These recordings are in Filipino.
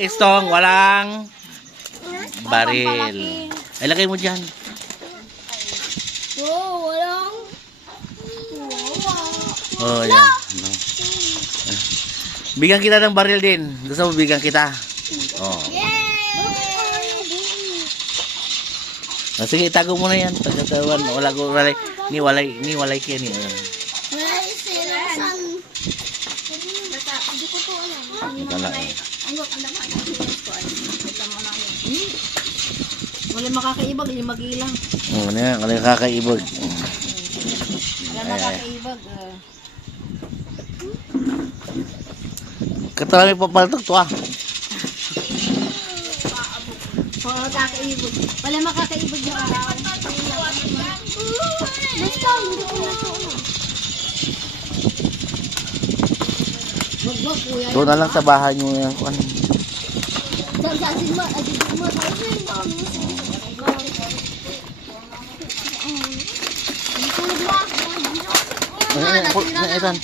istong, walang baril. Ay, lagay mo dyan. Wow, walang. Oh, yan. No. Bigyan kita ng baril din. Gusto mo bigyan kita? Oh. Oh, sige, itago mo na yan. Pagkatawan, walay. Ni walay kaya ni. Hindi ko to alam. Wala. Wala makakaibag, hindi mag-ilang. Oh, na, wala kakaibog. Wala makakaibag. Katawang may papaltok to ah. Oo, makakaibag. Wala makakaibag yung araw. Let's go, hindi ko na to. Wag, kuya. Doon na lang sa bahay nyo yan. Sasin mo, Itan,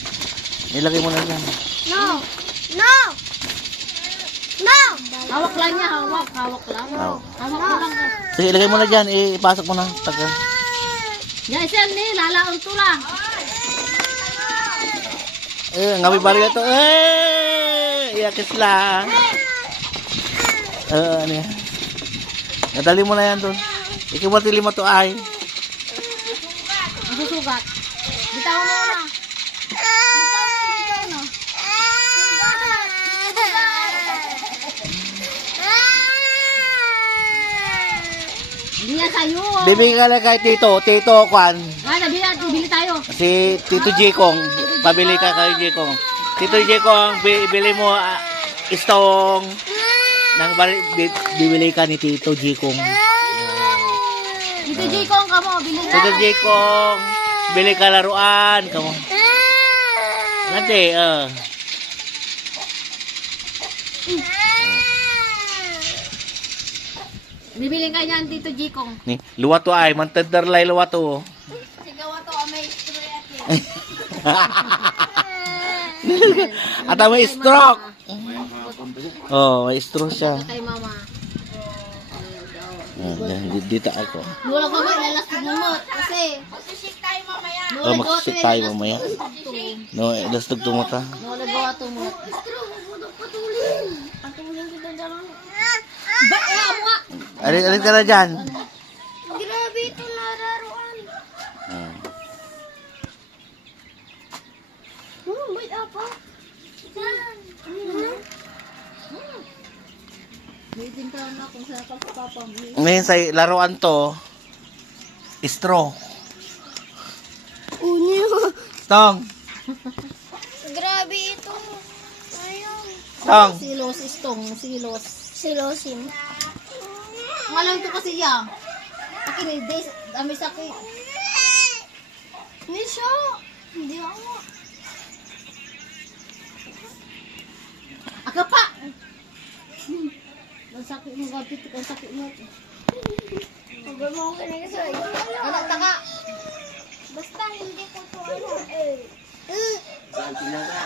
ilagay mo na yan. No! No! No! Hawak lang niya, hawak lang. Hawak lang. Sige, ilagay mo na dyan. Ipasok mo na. Tagal. Yan, siya ni, lalaon to lang. Ngawi baril ito. Iyakis lang. Ano yan? Nadali mo na yan doon. Ikibati 5 to ay. Susugat. Bitaw mo na. Hindi yan sa'yo. Bibigyan ka lang kay Tito Kwan. Bili tayo. Si Tito Jekong. Pabili ka kay Jekong. Tito Jekong, bili mo istong nang bibili ka ni Tito Jekong. Tito Jekong kamo, bili na. Tito Jekong, bili ka laruan kamo. Nanti, Bibiling ka niyan, Tito Jekong. Ni, luwa to ay, mantadarlay luwa to. Sigawa to, may istorya at At may stroke. Oh, may stroke siya. kay mama. Dito ako. Wala ka ba, ilalastig mo mo. Kasi, magsisik tayo mamaya. Oh, magsisik tayo mamaya. No, ilastog to mo ta. Wala gawa to mo. Patulin kita dyan. Ba, mo nga. Alin ka na dyan. Grabe ito nararuan. May apa? May tintahan na kung saan ka papamili. Ngayon sa laruan to, straw. Tong. Grabe ito. Ayun. Tong. Silos, silos. Silosin. Ngalang ito kasi yan. Akin, dami sakit. Hindi siya. Hindi ako. Aga pa! Ang sakit mo, gapit. Ang sakit mo. Huwag mo ako kanina sa'yo. Anak, taka. Basta hindi ko to ano. Saan pinaka?